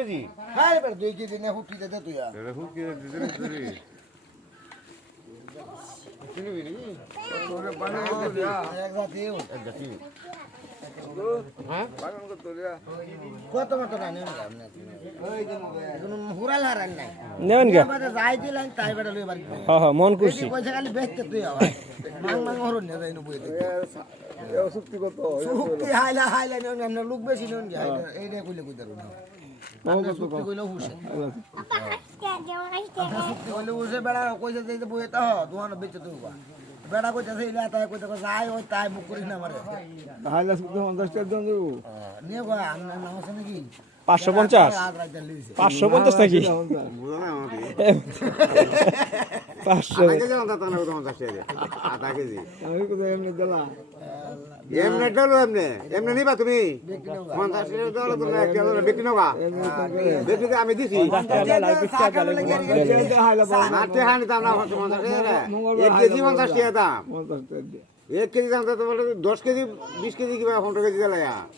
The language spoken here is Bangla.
কেজি হ্যাঁ এবার 2 কেজি না হুকি দে তুই এটা খুব কি দিতে রে চিনি নি তোরে বানাই দে এক জাতীয় এক জাতি হ্যাঁ বাগান কত রে কত মত না নেন আপনি ওই কোন হুরাল হারান নাই নেন গে আমারে যাই দিলেন তাই বেটা লই বাড়ি হ্যাঁ হ্যাঁ মন খুশি পয়সা খালি বেচতে তুই আবার মাং মাং হরন না যাইনো বই দে চুক্তি কত সুক্তি হাইলা হাইলা নেন আমরা লোক বেশি নেন গে এইটা কইলে কই দারু না আমরা সুক্তি কইলে হুসে সুক্তি কইলে হুসে বেড়া কইছে যে বই তা দোকান বেচতে তুই বেড়া কইতাছে ইলা তাই কইতাছে যাই ওই তাই বুক করিস না আমারে হাইলা চুক্তি 50 টাকা দেন দেবো নিয়ে গো আমরা নাম আছে নাকি 550 আগ রাইতে লইছে 550 নাকি বুঝা না আমাকে 500 আধা কেজি অন্তত না 50 টাকা আধা কেজি আমি কোথায় এমনি দিলা এমনে ডালো এমনে নিবা তুমি 50 টাকা দাও তো না কেন বিক্রি নবা বেশি আমি দিছি নাতে হানি দাম না 50 টাকা 1 কেজি 50 টাকা দাম 1 কেজি দাম তো বলে 10 কেজি 20 কেজি কিবা 15 কেজি দিলা